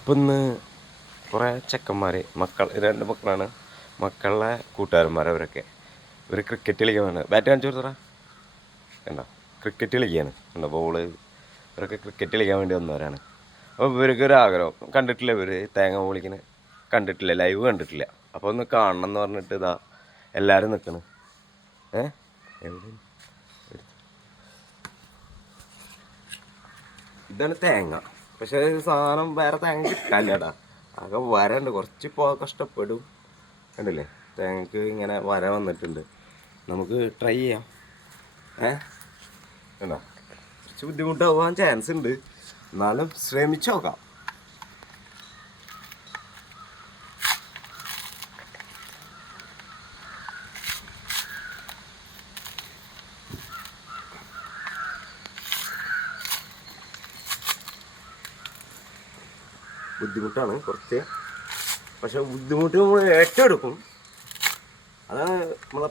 അപ്പം ഇന്ന് കുറേ ചെക്കന്മാർ രണ്ട് മക്കളാണ്, മക്കളുടെ കൂട്ടുകാരന്മാരവരൊക്കെ ഇവർ ക്രിക്കറ്റ് കളിക്കാൻ വേണ്ട ബാറ്റ് കാണിച്ചു കൊടുത്തടാ. കണ്ടോ, ക്രിക്കറ്റ് കളിക്കുകയാണ്. കണ്ടോ ബോള്. ഇവരൊക്കെ ക്രിക്കറ്റ് കളിക്കാൻ വേണ്ടി വന്നവരാണ്. അപ്പോൾ ഇവർക്കൊരു ആഗ്രഹം, കണ്ടിട്ടില്ല ഇവർ തേങ്ങ പൊളിക്കണ കണ്ടിട്ടില്ല, ലൈവ് കണ്ടിട്ടില്ല. അപ്പോൾ ഒന്ന് കാണണം എന്ന് പറഞ്ഞിട്ട് ഇതാ എല്ലാവരും നിൽക്കണം. ഇതാണ് തേങ്ങ. പക്ഷേ സാധനം വേറെ തേങ്ങ കിട്ടാനില്ലടാ. ആകെ വരണ്ട്, കുറച്ച് കഷ്ടപ്പെടും. കണ്ടില്ലേ, തേങ്ങക്ക് ഇങ്ങനെ വര വന്നിട്ടുണ്ട്. നമുക്ക് ട്രൈ ചെയ്യാം. കണ്ടോ, കുറച്ച് ബുദ്ധിമുട്ടാവാൻ ചാൻസ് ഉണ്ട്, എന്നാലും ശ്രമിച്ചു നോക്കാം. ബുദ്ധിമുട്ടാണ് കുറച്ച്, പക്ഷെ ബുദ്ധിമുട്ട് നമ്മൾ ഏറ്റെടുക്കും. അതാണ് നമ്മളെ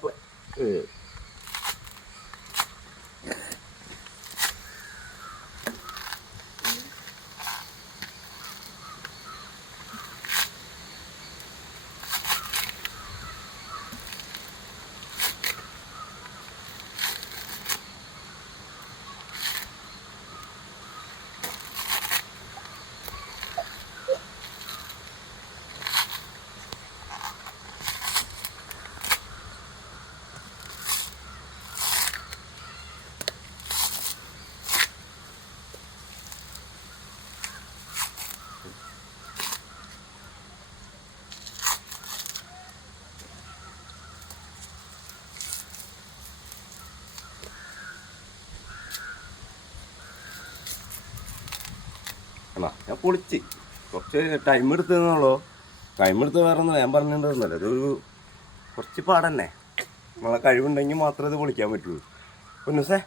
ഞാൻ പൊളിച്ച് കുറച്ച് ടൈം എടുത്തതെന്നുള്ളൂ. ടൈം എടുത്ത് വേറെ ഒന്നും ഞാൻ പറഞ്ഞിട്ടുണ്ടെന്നല്ല, ഇതൊരു കുറച്ച് പാടന്നെ. നമ്മളെ കഴിവുണ്ടെങ്കിൽ മാത്രമേ ഇത് പൊളിക്കാൻ പറ്റുള്ളൂ. പൊന്നൂസേ.